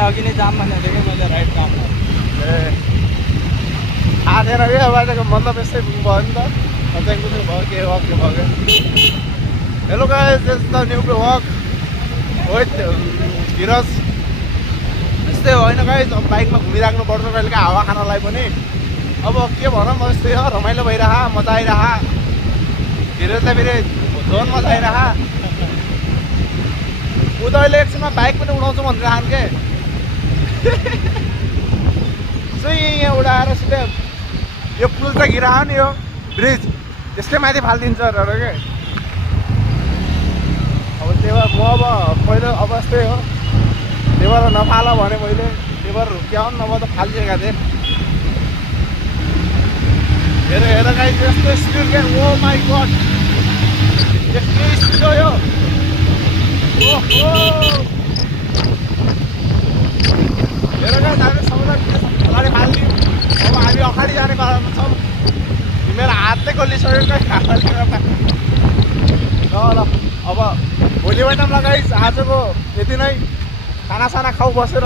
अघि नै जाम भनेको थिएँ कि मैले राइट काम थाहा थिएन कि अब आजको मतलब यस्तै भयो नि त कतै कुनै भयो के भयो hello guys this the new blog with Dheeraj यस्तै होइन गाइस अब बाइकमा घुमिराख्नु पर्छ कहिलेका हावा खानलाई पनि अब के भनौँ यस्तै हो रमाइलो भइरह मजा आइरह धीरजलाई फेरि झोन मजा आइरह ऊ त अहिले एकछिनमा बाइक पनि उडाउँछु भनिरहन् के यहाँ उडाएर सिधै यो पुल त गिरा हो नि यो ब्रिज त्यसकै माथि फालिदिन्छ अरे के अब त्यही भएर म अब पहिलो अब यस्तै हो त्यही भएर नफाल भने मैले त्यही भएर रुक्याउनु नभए त फालिदिएका थिएँ हेर गाई यस्तो स्पिड क्या ओ माई गड यस्तो स्पिड हो यो हेर गाई हामी सबैलाई अगाडि फालिदिउँ अब हामी अगाडि जाने बाटोमा छौँ मेरो हात चाहिँ गलिसक्यो ल अब भोलि होइन लगाइस् आजको यति नै खानासाना खाऊ बसेर